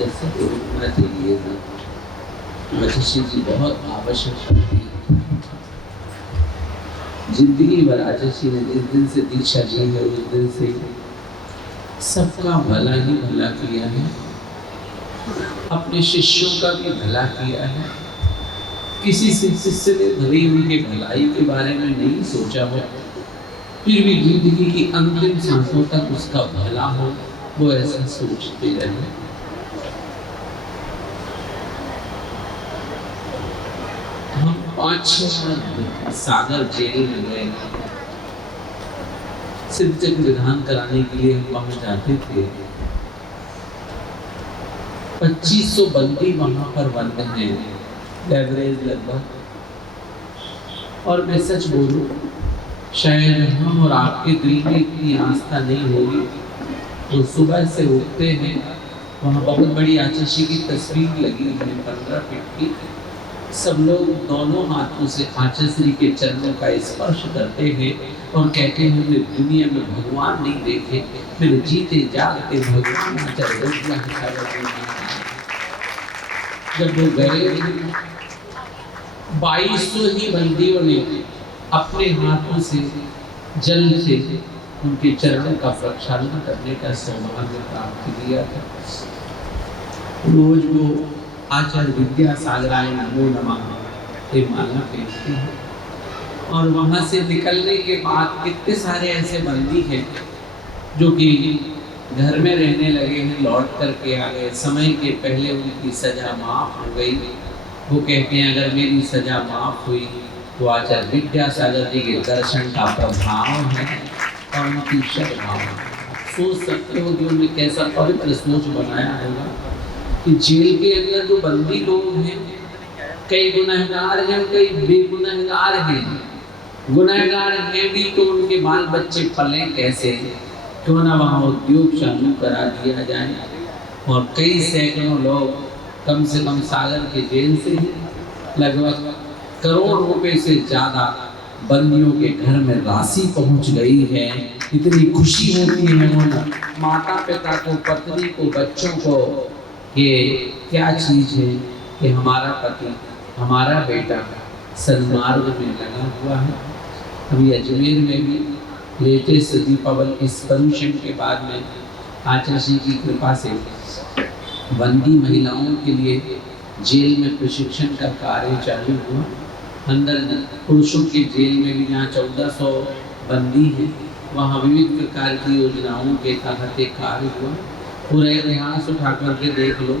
जैसे तो रुकना चाहिए ना। आचार्य जी बहुत आवश्यक थी। जिंदगी भर आचार्य ने जिस दिन से दीक्षा ली है उस दिन से सबका भला ही भला किया है, अपने शिष्यों का भी भला किया है। किसी शिष्य ने भले उनके भलाई के बारे में नहीं सोचा हो, फिर भी जिंदगी की अंतिम सांसों तक उसका भला हो, वो ऐसा सोचते रहे। हम 5-6 सागर जेल में गए, सिद्धक विधान कराने के लिए हम वहां जाते थे। 2500 बंदी वहां पर बंद हैं, एवरेज लगभग। और मैं सच बोलूं, शायद हम और आपके दिल में इतनी आस्था नहीं होगी। तो सुबह से उठते हैं, वहाँ बहुत बड़ी आचार्य की तस्वीर लगी है 15 फीट की। सब लोग दोनों हाथों से आचार्य के चरणों का स्पर्श करते हैं और कहते हैं हमने दुनिया में भगवान नहीं देखे, मेरे जीते जागते भगवान आचार्य। जब वो गए 2200 ही बंदियों ने अपने हाथों से जल से उनके चरणों का प्रक्षालन करने का सौभाग्य प्राप्त किया था। रोज वो आचार्य विद्यासागराय नमो नमः ये माला फेंकते हैं। और वहां से निकलने के बाद कितने सारे ऐसे बंदी हैं जो कि घर में रहने लगे हैं, लौट करके आ गए, समय के पहले उनकी सजा माफ हो गई। वो कहते हैं अगर मेरी सजा माफ हुई तो आचार्य विद्यासागर जी के दर्शन का प्रभाव है और उनकी सद्भाव। सोच सकते हो कि उन्होंने कैसा पवित्र सोच बनाया होगा कि जेल के अंदर जो बंदी लोग हैं, कई गुनहगार हैं, कई बेगुनहगार हैं। गुनहगार हैं भी तो उनके बाल बच्चे पले कैसे, क्यों ना वहाँ उद्योग चालू करा दिया जाए। और कई सैकड़ों लोग कम से कम सागर के जेल से ही लगभग करोड़ रुपए से ज़्यादा बंदियों के घर में राशि पहुंच गई है। इतनी खुशी होती है ना माता पिता को, पत्नी को, बच्चों को। ये क्या चीज़ है कि हमारा पति, हमारा बेटा सन्मार्ग में लगा हुआ है। अभी अजमेर में भी लेटेस्ट दीपावली इस फंक्शन के बाद में आचार्य की कृपा से बंदी महिलाओं के लिए जेल में प्रशिक्षण का कार्य चालू हुआ। अंदर पुरुषों के जेल में भी जहाँ 1400 बंदी हैं, वहाँ विविध प्रकार की योजनाओं के तहत एक कार्य हुआ। पूरा इतिहास उठा करके देख लो,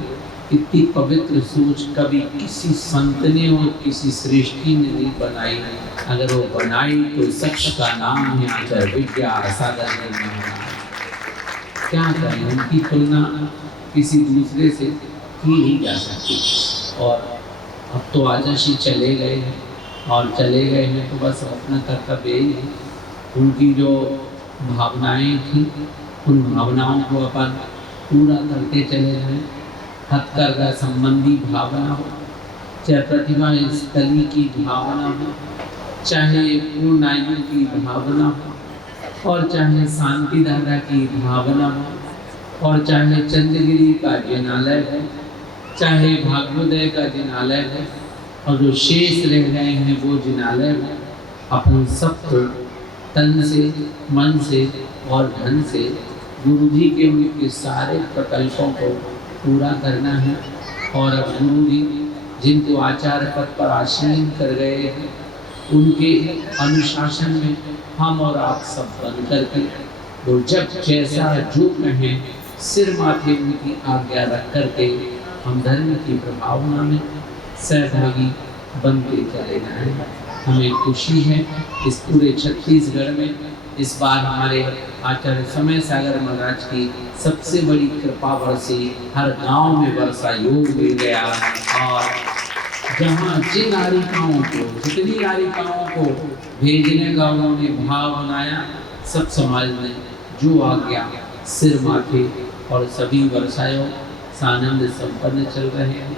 इतनी पवित्र सोच कभी किसी संत ने और किसी सृष्टि ने नहीं बनाई। अगर वो बनाई तो शख्स का नाम है आचार्य विद्यासागर जी महाराज। क्या करें, उनकी तुलना किसी दूसरे से की नहीं जा सकती। और अब तो आचार्य चले गए हैं, और चले गए हैं तो बस अपना कर्तव्य ही है। उनकी जो भावनाएं थी उन भावनाओं को अपन पूरा करते चले जाएं। हथकरघा संबंधी भावना हो, चाहे प्रतिभा स्थली की भावना हो, चाहे पूर्णायु की भावना हो, और चाहे शांति धारा की भावना हो, और चाहे चंद्रगिरी का जिनालय हो, चाहे भाग्योदय का जिनालय हो, और जो शेष रह गए हैं वो जिनालय हो। अपन सबको तन से, मन से और धन से गुरु जी के उनके सारे प्रकल्पों को पूरा करना है। और अब गुरु जी जिनको आचार्य पद पर आसीन कर गए हैं, उनके अनुशासन में हम और आप सब बन करके वो जब जैसा जो कहें सिर माथे उनकी आज्ञा रख करके हम धर्म की प्रभावना में सहभागी बनते चले जाएं। हमें खुशी है इस पूरे छत्तीसगढ़ में इस बार हमारे आचार्य समय सागर महाराज की सबसे बड़ी कृपा बरसी, हर गांव में वर्षा योग मिल गया। और जहाँ जिन नारिकाओं को, जितनी नारिकाओं को भेजने का उन्होंने भाव बनाया, सब समाज में जो आज्ञा सिर माथे और सभी वर्षाएं सानंद संपन्न चल रहे हैं।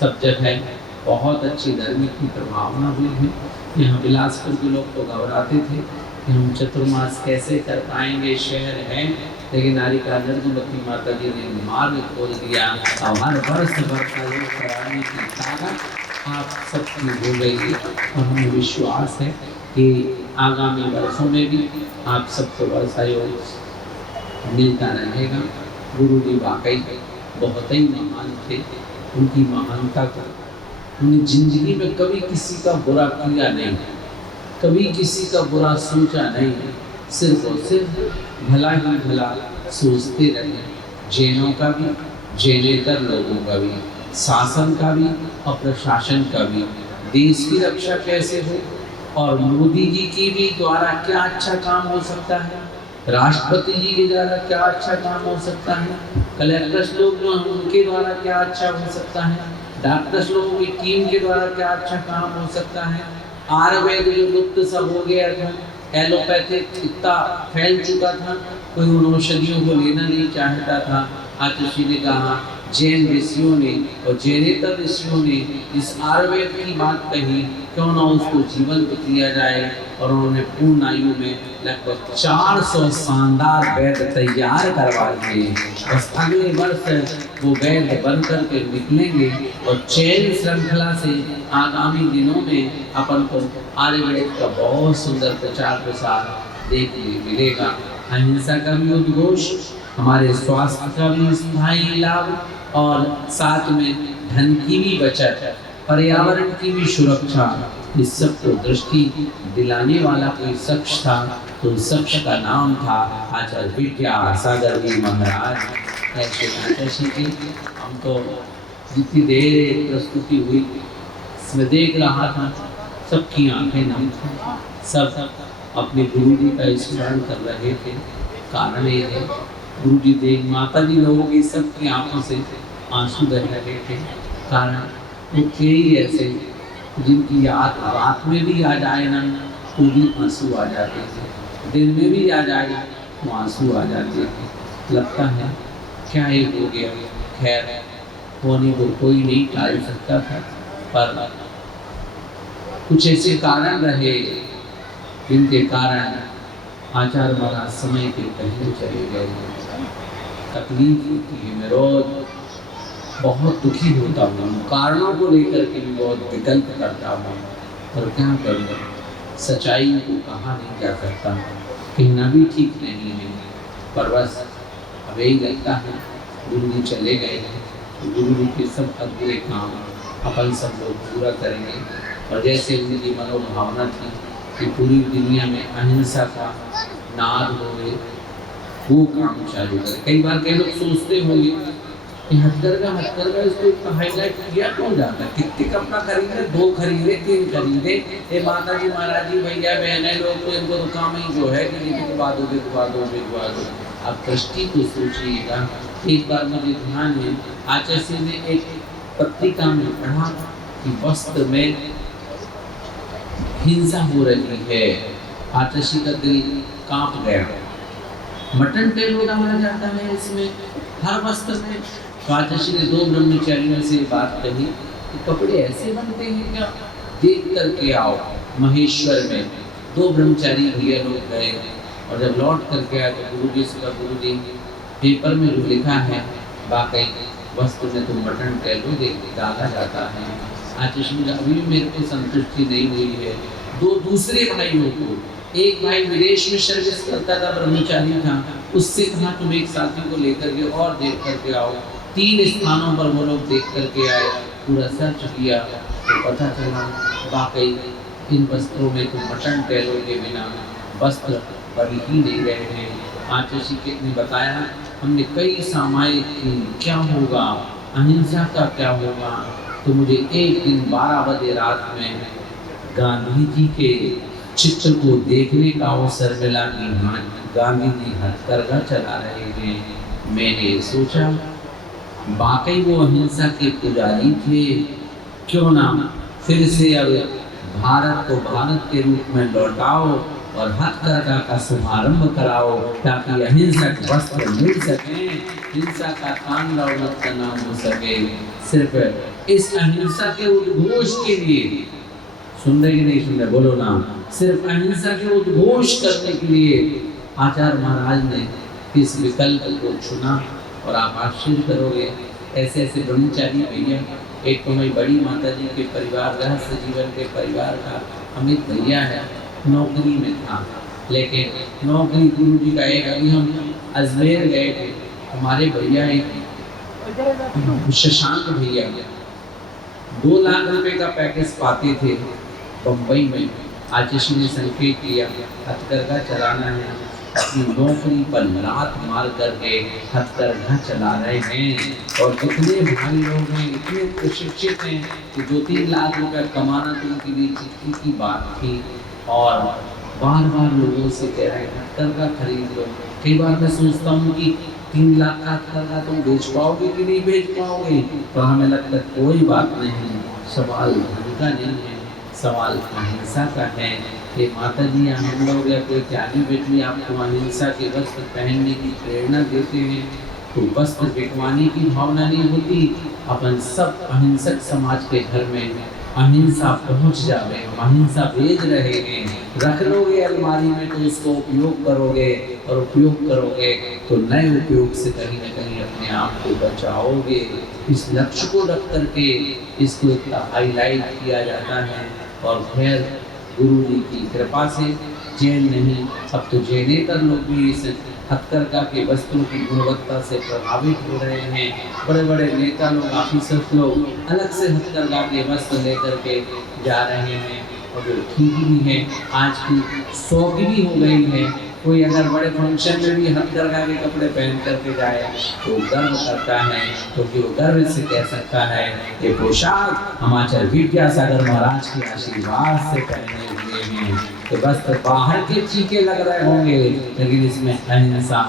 सब जगह बहुत अच्छी धर्म की प्रभावना हुई है। यहाँ बिलासपुर के लोग तो घबराते थे कि हम चतुर्मास कैसे कर पाएंगे, शहर है लेकिन नारिका नंदमती माता जी ने मार्ग खोल दिया। अब हर वर्ष का योग कराने की ताकत आप सबकी हो गई है और हमें विश्वास है कि आगामी वर्षों में भी आप सबको वर्षा योग मिलता रहेगा। गुरु जी वाकई बहुत ही महान थे। उनकी महानता को उन्हें जिंदगी में कभी किसी का बुरा किया नहीं, कभी किसी का बुरा सोचा नहीं, सिर्फ और सिर्फ भला ही भला सोचते रहे। जैनों का भी, जैनेतर लोगों का भी, शासन का भी और प्रशासन का भी, देश की रक्षा कैसे हो और मोदी जी की भी द्वारा क्या अच्छा काम हो सकता है, राष्ट्रपति जी के द्वारा क्या अच्छा काम हो सकता है, कलेक्टर्स लोग जो उनके द्वारा क्या अच्छा हो सकता है, डॉक्टर्स लोगों की टीम के द्वारा क्या अच्छा काम हो सकता है। आयुर्वेद जो लुप्त सब हो गया था, एलोपैथिक इतना फैल चुका था, कोई उन औषधियों को लेना नहीं चाहता था। आतिशी ने कहा, जैन ऋषियों ने और जैनेतर ऋषियों ने इस आयुर्वेद की बात कही, क्यों ना उसको जीवंत किया जाए। और उन्होंने पूर्ण आयु में लगभग 400 शानदार वैद तैयार करवा दिए। बस अगले वर्ष वो वैद बन कर के निकलेंगे और चैन श्रृंखला से आगामी दिनों में अपन को आयुर्वेद का बहुत सुंदर प्रचार प्रसार देखने मिलेगा। अहिंसा का भी उद्घोष, हमारे स्वास्थ्य का भी स्थायी लाभ और साथ में धन की भी बचत, पर्यावरण की भी सुरक्षा, इस सब को दृष्टि दिलाने वाला कोई शख्स था तो उस शख्स का नाम था आचार्य विद्यासागर जी महाराज। ऐसे आचार्य जी हम तो जितनी देर प्रस्तुति हुई मैं देख रहा था सबकी आंखें नम थी, सब अपने गुरु जी का स्मरण कर रहे थे। कारण ये है गुरु जी देख माता जी लोगों की सबकी आंखों से आंसू बह रहे थे। कारण वो कई ऐसे जिनकी याद रात में भी आ जाए ना तो भी आंसू आ जाते थे, दिन में भी आ जाए तो आंसू आ जाते थे। लगता है क्या ये हो गया, खैर होने को कोई नहीं टाल सकता था, पर कुछ ऐसे कारण रहे जिनके कारण आचार्य महाराज समय के पहले चले गए। तकलीफ होती है, मैं रोज बहुत दुखी होता हूँ, कारणों को लेकर के भी बहुत विकल्प करता हूँ, और क्या करूँ, सच्चाई को कहा नहीं जा सकता, कहना भी ठीक नहीं है। पर बस अब यही लगता है गुरु जी चले गए हैं, तो गुरु जी के सब अधूरे काम अपन सब लोग पूरा करेंगे। और जैसे उनकी मनोभावना थी कि पूरी दुनिया में अहिंसा का नाद होवे, वो काम चालू करे। कई बार कई लोग सोचते होंगे कि हथकरघा इसको हाईलाइट किया क्यों जाता है, कितने कपड़ा खरीदे, 2 खरीदे 3 खरीदे, ये माता जी महाराज जी भैया बहने लोग तो इनको तो काम ही जो है कि बिकवा दो। आप दृष्टि को सोचिएगा। एक बार मुझे ध्यान है आचार्य ने एक पत्रिका में पढ़ा कि वस्त्र में हिंसा हो रही है। आचार्य का दिल कांप गया। मटन तेल डाला जाता है इसमें हर वस्त्र में। तो आचार्य ने 2 ब्रह्मचारियों से बात कही कि कपड़े ऐसे बनते हैं क्या, देख करके आओ। महेश्वर में 2 ब्रह्मचारी भैया लोग गए और जब लौट करके आए तो गुरु जी से कहा, गुरु जी पेपर में जो लिखा है वाकई वस्त्र में तो मटन तेल डाला जाता है। आचार्य अभी भी मेरे को संतुष्टि नहीं हुई है। 2 दूसरे भाइयों को, एक भाई विदेश में सर्विस करता था, ब्रह्मचारी था, उससे कहा तुम एक साथी को लेकर के और देख करके आओ। 3 स्थानों पर वो लोग देख करके आए, पूरा सर्च किया तो पता चला वाकई इन वस्त्रों में तो मटन तेलों के बिना वस्त्र बन ही नहीं रहे हैं। आचार्य ने बताया हमने कई सामायिक की, क्या होगा, अहिंसा का क्या होगा। तो मुझे एक दिन 12 बजे रात में गांधी जी के चित्र को देखने का अवसर मिला कि गांधी जी हथकरघा चला रहे हैं। मैंने सोचा वाकई वो अहिंसा के पुजारी थे, क्यों ना फिर से अब भारत को भारत के रूप में लौटाओ और हथकरघा का शुभारंभ कराओ ताकि अहिंसक वस्त्र मिल सके, हिंसा का तांडव मत करना हो सके। सिर्फ इस अहिंसा के उद्घोष के लिए, सुन रहे कि नहीं सुन रहे, बोलो ना, सिर्फ अहिंसा के उद्घोष करने के लिए आचार्य महाराज ने इस विकल्प को चुना। और आप आश्चर्य करोगे, ऐसे ऐसे ब्रह्मचारी भैया, एक तो मेरी बड़ी माता जी के परिवार, रहस्य जीवन के परिवार का अमित भैया है, नौकरी में था, लेकिन नौकरी गुरु जी का एक, अभी हम अजमेर गए थे, हमारे भैया एक शशांक भैया 2 लाख रुपए का पैकेज पाते थे बम्बई में। आशीष ने संकेत किया हथकरघा चलाना है, अपनी नौकरी पर लात मार करके हथकरघा चला रहे हैं। और जितने भाई लोग हैं इतने प्रशिक्षित हैं कि 2-3 लाख रुपए कमाना तो उनके लिए चिट्ठी की बात थी। और बार बार लोगों से कह रहे हैं हथकरघा खरीद लो। कई बार मैं सोचता हूँ कि 3 लाख का हथकरघा तुम बेच पाओगे कि नहीं बेच पाओगे, तो हमें लगता है कोई बात नहीं, सवाल धन का नहीं है, सवाल अहिंसा का है। कि माता जी या हम लोग या कोई त्यागी बेटी आपको अहिंसा के वस्त्र पहनने की प्रेरणा देते हैं, तो वस्त्र बिकवाने की भावना नहीं होती। अपन सब अहिंसक समाज के घर में अहिंसा पहुंच जावे, हम अहिंसा भेज रहे हैं, रख लोगे अलमारी में तो उसको उपयोग करोगे, और उपयोग करोगे तो नए उपयोग से कहीं न कहीं अपने आप को बचाओगे। इस लक्ष्य को रख करके इसको इतना हाईलाइट किया जाता है। और फिर गुरु जी की कृपा से जैन नहीं, अब तो जैनेतर लोग भी इस हथकरघा के वस्त्रों की गुणवत्ता से प्रभावित हो रहे हैं। बड़े बड़े नेता लोग, ऑफिसर्स लोग अलग से हथकरघा के वस्त्र लेकर के जा रहे हैं, और जो ठीक भी है। आज की शौक भी हो गई है, कोई अगर बड़े फंक्शन में भी हथकरघा के कपड़े पहन करके जाए तो गर्व करता है, क्योंकि वो गर्व से कह सकता है ये पोशाक हम आचार्य विद्यासागर महाराज के आशीर्वाद से पहने हुए हैं। तो बस तो बाहर के चीखे लग रहे होंगे, लेकिन इसमें अहिंसा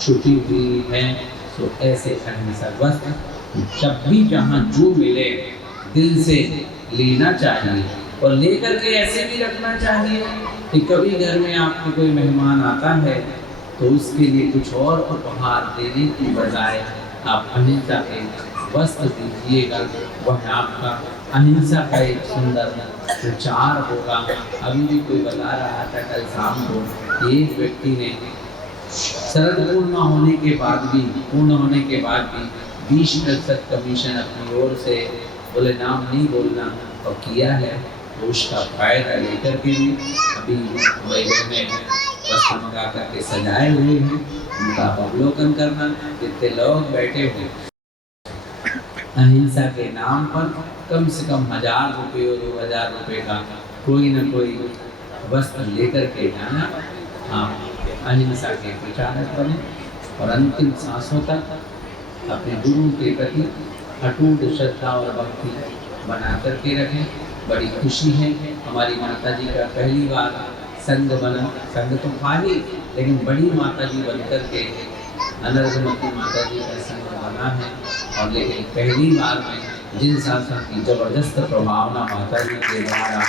छुपी हुई है। तो ऐसे अहिंसा वस्त्र जब भी जहाँ जो मिले दिल से लेना चाहिए, और लेकर के ऐसे भी रखना चाहिए कि कभी घर में आपके कोई मेहमान आता है तो उसके लिए कुछ और उपहार देने की बजाय आप अहिंसा के वस्त्र दीजिएगा। वह आपका अहिंसा का एक सुंदर विचार होगा। अभी भी कोई बता रहा था कल शाम को, एक व्यक्ति ने शरद पूर्ण होने के बाद भी 20% कमीशन अपनी ओर से, बोले नाम नहीं बोलना, और किया है। तो उसका फायदा लेकर के भी अभी मुंबई में वस्त्र मंगा करके सजाए हुए हैं, उनका अवलोकन करना। जितने लोग बैठे हुए अहिंसा के नाम पर कम से कम 1000 रुपये और 2000 रुपये का कोई न कोई वस्त्र लेकर के जाना। आप अहिंसा के प्रचारक बने और अंतिम सांसों तक अपने गुरु के प्रति अटूट श्रद्धा और भक्ति बना करके रखें। बड़ी खुशी है, हमारी माता जी का पहली बार संग बना, संग तो खाली, लेकिन बड़ी माता जी बनकर के अनर्गमती माता जी का संग बना है। और लेकिन पहली बार में जिन शासन की जबरदस्त प्रभावना माता जी के द्वारा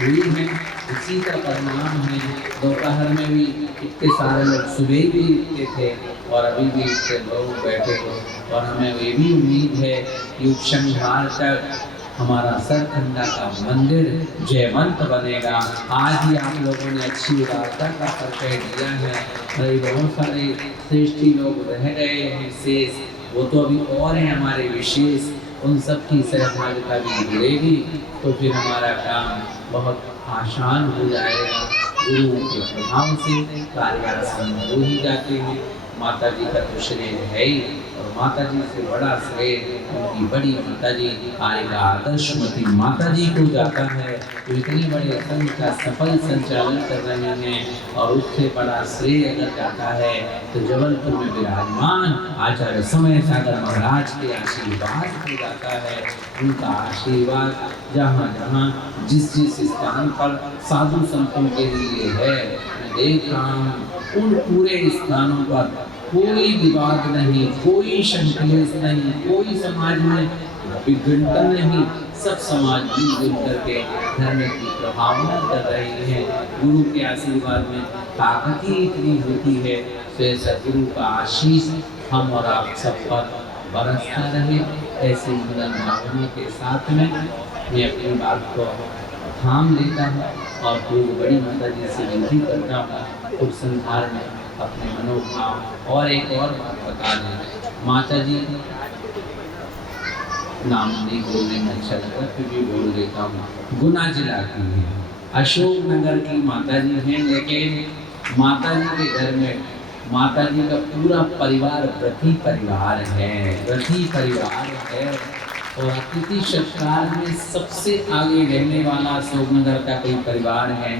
हुई है, इसी का परिणाम है। दोपहर में भी इतने सारे लोग, सुबह भी इतने थे और अभी भी इतने लोग बैठे हो। और हमें ये भी उम्मीद है कि उपसंहार तक हमारा सरखंडा का मंदिर जयवंत बनेगा। आज ही आप लोगों ने अच्छी उदारता का परिचय दिया है। और बहुत सारे श्रेष्ठी लोग रह गए हैं शेष, वो तो अभी और हैं हमारे विशेष, उन सब की सहभागिता भी जुड़ेगी तो फिर हमारा काम बहुत आसान हो जाएगा। गुरु के प्रभाव से कार्य संभव हो ही जाते हैं। माता जी का तो श्रेय है ही, और माता जी से बड़ा श्रेय उनकी बड़ी माता जी आएगा आदर्शमती माता जी को जाता है, तो इतने बड़े संघ का सफल संचालन कर रहे हैं। और उससे बड़ा श्रेय अगर जाता है तो जबलपुर में विराजमान आचार्य समय सागर महाराज के आशीर्वाद को जाता है। उनका आशीर्वाद जहाँ जहाँ जिस जिस स्थान पर साधु संतों के लिए है, मैं देख रहा हूँ उन पूरे स्थानों पर कोई विवाद नहीं, कोई संकलेश नहीं, कोई समाज में विघटन नहीं, सब समाज मिलजुल करके धर्म की प्रभावना कर रहे हैं। गुरु के आशीर्वाद में ताकत ही इतनी होती है। तो सदगुरु का आशीष हम और आप सब पर बरसता रहे। ऐसे मंगल भावना के साथ में मैं अपनी बात को थाम लेता हूँ और खूब बड़ी माता जी से विनती करता हूँ उस संसार में अपने मनोभाव। और एक और बात बता दें, माता जी नाम नहीं बोलने में अच्छा लगता फिर भी बोल देता हूँ, गुना जिला की है, अशोकनगर की माता जी हैं। लेकिन माता जी के घर में माता जी का पूरा परिवार व्रती परिवार है, व्रती परिवार है। और अतिथि सत्कार में सबसे आगे रहने वाला अशोकनगर का कोई परिवार है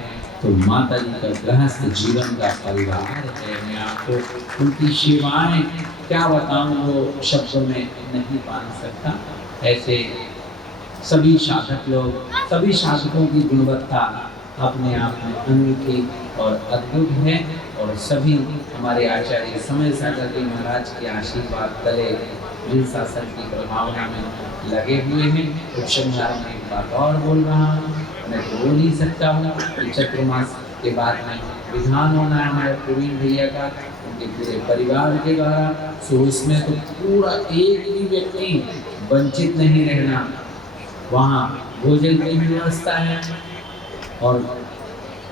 तो माता जी का गृहस्थ जीवन का परिवार है। मैं आपको उनकी सेवाएं क्या बताऊं, वो शब्दों में नहीं पाल सकता। ऐसे सभी साधक लोग, सभी साधकों की गुणवत्ता अपने आप में अनूठी और अद्भुत है। और सभी हमारे आचार्य समय सागर जी महाराज के आशीर्वाद तले जिन शासन की प्रभावना में लगे हुए हैं। उपसंहार में एक बात और बोल रहा हूँ, मैं तो बोल ही सकता हूँ कि चतुर्मास के बाद में विधान होना है हमारे प्रवीण भैया का, उनके पूरे परिवार के द्वारा। सो उसमें तो पूरा एक भी व्यक्ति वंचित नहीं रहना, वहाँ भोजन की व्यवस्था है और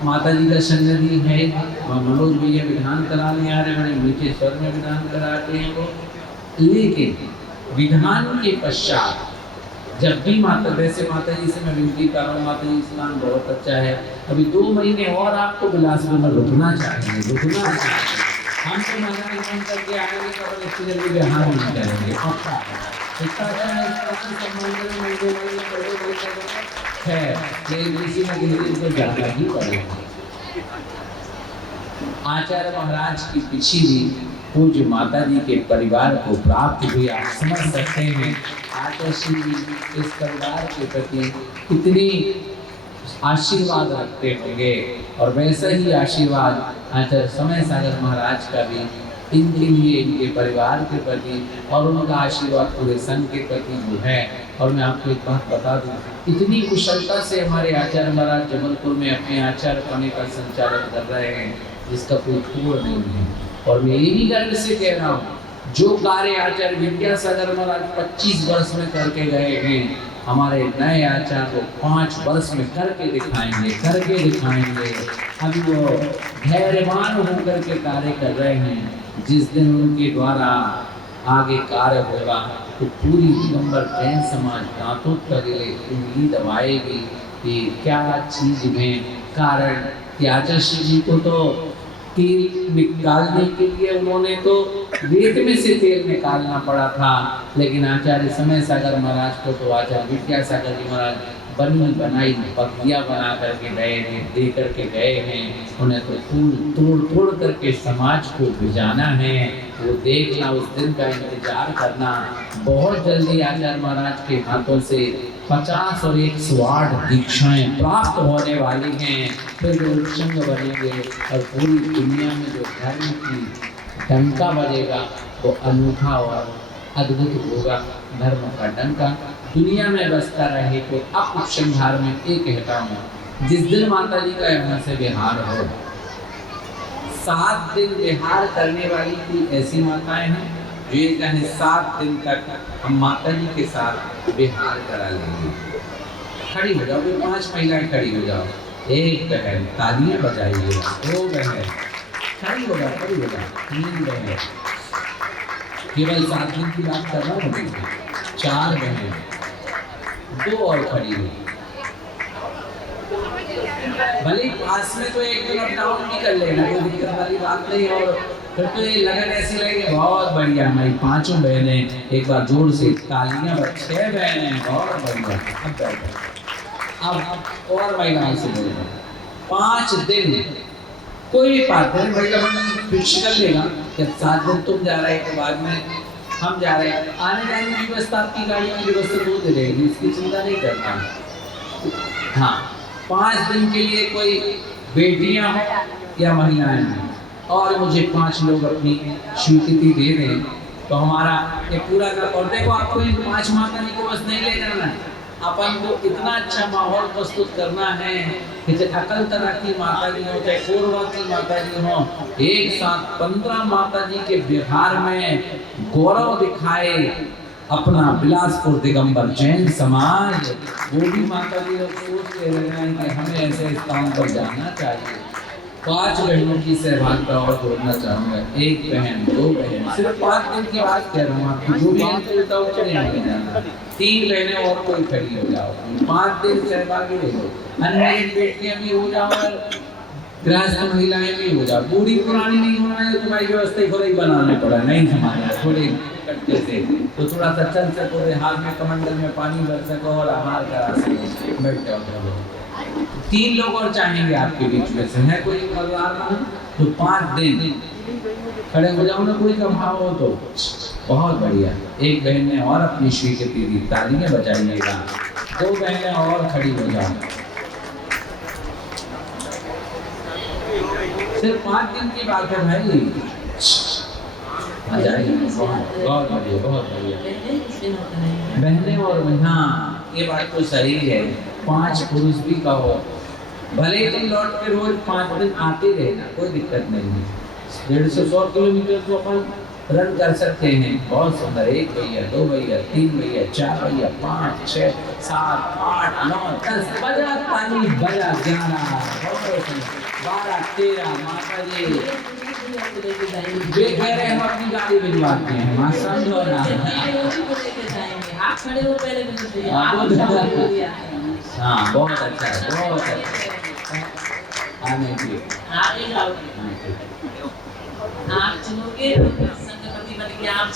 माता जी का सन्निधि है। मनोज भैया विधान कराने आ रहे, बड़े मीठे स्वर में विधान कराते हैं वो। लेकिन विधान के पश्चात जब भी माता, वैसे माता जी से मैं विनती कर रहा हूँ, माता जी स्नान बहुत अच्छा है, अभी 2 महीने और आपको बिलासपुर में रुकना चाहिए, रुकना चाहिए। हम तो मन करके आएंगे तो अपने इतनी जल्दी बिहार नहीं करेंगे, पक्का इतना है, लेकिन इसी में गिनती ज़्यादा ही पड़ेगा। आचार्य महाराज की पीछे भी पूज्य माता जी के परिवार को प्राप्त हुई। आप समझ सकते हैं आचार्य श्री इस परिवार के प्रति कितनी आशीर्वाद रखते होंगे। और वैसा ही आशीर्वाद आचार्य समय सागर महाराज का भी इनके लिए, इनके परिवार के प्रति और उनका आशीर्वाद पूरे संघ के प्रति जो है। और मैं आपको एक बात बता दूं, इतनी कुशलता से हमारे आचार्य महाराज जबलपुर में अपने आचार्य पाने का संचालन कर रहे हैं जिसका कोई तोड़ नहीं है। और मैं यही गर्व से कह रहा हूँ, जो कार्य आचार्य विद्यासागर महाराज 25 वर्ष में करके गए हैं, हमारे नए आचार्य को 5 वर्ष में करके दिखाएंगे, करके दिखाएंगे। अभी वो धैर्यवान होकर के कार्य कर रहे हैं। जिस दिन उनके द्वारा आगे कार्य होगा तो पूरी दिगंबर जैन समाज दांतों तले उंगली दबाएगी कि क्या चीज में कारण कि आचार्य श्री जी को तो तेल निकालने के लिए उन्होंने तो रेत में से तेल निकालना पड़ा था, लेकिन आचार्य समय सागर महाराज को तो आचार्य विद्यासागर जी महाराज बनी बनाई पतिया बना करके गए हैं, दे करके गए हैं। उन्हें तो फूल तोड़ तोड़ करके समाज को भिजाना है, वो देखना, उस दिन का इंतजार करना। बहुत जल्दी आचार्य महाराज के हाथों से 50 और 108 दीक्षाएं प्राप्त होने वाली हैं। फिर जो संघ बनेंगे और पूरी दुनिया में जो धर्म की डंका बजेगा वो अनूठा और अद्भुत होगा। धर्म का डंका दुनिया में बसता रहे। तो अब उपसंहार में एक कहता हूँ, जिस दिन माता जी का यहाँ से विहार हो, 7 दिन विहार करने वाली कोई ऐसी माताएं हैं जो ये कहें 7 दिन तक हम माता जी के साथ विहार करा लेंगे। खड़ी हो जाओ, 5 महिलाएं खड़ी हो जाओ, एक बहन तालियां बजाइएगा, 2 बहन खड़ी हो जाओ, खड़ी हो जाओ, 3 बहन, केवल 7 दिन की बात कर रहा हूँ, 4 बहन, 2 और खड़ी हुई। भले पास में तो एक दिन डाउन भी कर लेना, कोई दिक्कत वाली बात नहीं। और फिर तो ये लगन ऐसी लगेगी बहुत बढ़िया, हमारी 5 बहनें, एक बार जोर से तालियां, 6 बहनें, बहुत बढ़िया। अब बैठो, अब और महिलाओं से बोलो, 5 दिन कोई भी बात है, महिला फिक्स कर लेगा कि 7 दिन तुम जा रहे हो, बाद में हम जा रहे हैं, आने जाने की व्यवस्था आपकी गाड़ी की व्यवस्था हो दे रहेगी, इसकी चिंता नहीं करना। हाँ, 5 दिन के लिए कोई बेटियां हो या महिलाएं हैं और मुझे 5 लोग अपनी स्वीकृति दे दें तो हमारा ये पूरा कर। और देखो, आपको इन 5 माता जी को बस नहीं ले जाना है, अपन को इतना अच्छा माहौल प्रस्तुत करना है कि चाहे अकल तरह की माता जी हो, चाहे कोरबा की माता जी हो, एक साथ 15 माता जी के विहार में गौरव दिखाए अपना बिलासपुर दिगंबर जैन समाज, वो भी माता जी लोग सोचते रह रहे हैं कि हमें ऐसे स्थान पर जाना चाहिए। 5 बहनों की सहभागिता और जोड़ना चाहूँगा। 1 बहन, 2 बहन, सिर्फ 5 दिन की बात कह रहा हूँ आपको, जो भी होता हो चले जाना। 3 बहनें और कोई खड़ी हो जाओ, 5 दिन सहभागी हो जाओ, अनमेरिड बेटियां भी हो जाओ और गृहस्थ महिलाएं भी हो जाओ। बूढ़ी पुरानी नहीं होना है, तुम्हारी व्यवस्था खुद ही बनाने पड़ा, नहीं समाना थोड़े कट्टे से, तो थोड़ा सा चल सको, हाथ में कमंडल में पानी भर सको और आहार करा सको, बैठ जाओ। 3 लोग और चाहेंगे आपके बीच में से, है कोई परिवार में, तो 5 दिन खड़े हो जाओ ना, कोई का भाव हो तो बहुत बढ़िया। 1 बहन ने और अपनी स्वीकृति दी, तालियां बजाइएगा। 2 बहनें और खड़ी हो जाओ। सिर्फ 5 दिन की बात है भाई। बहुत बढ़िया, बहुत बढ़िया। बहनें और हाँ, ये बात तो सही है। 5 पुरुष भी कहो, भले ही तुम लौट के रोज 5 दिन आते रहना, कोई दिक्कत नहीं है। 150-100 किलोमीटर तो अपन रन कर सकते हैं, बहुत सुंदर। 1 भैया, 2 भैया, 3 भैया, 4 भैया, 5, 6, 7, 8, 9, 10 बजा ताली बजा, 11, 12, 13। माता जी वे कह रहे हम अपनी गाड़ी भिजवाते हैं, वहाँ समझो ना। आप खड़े हो पहले हाँ, बहुत अच्छा है, बहुत अच्छा। आने की आप चलोगे संगपति बन के आप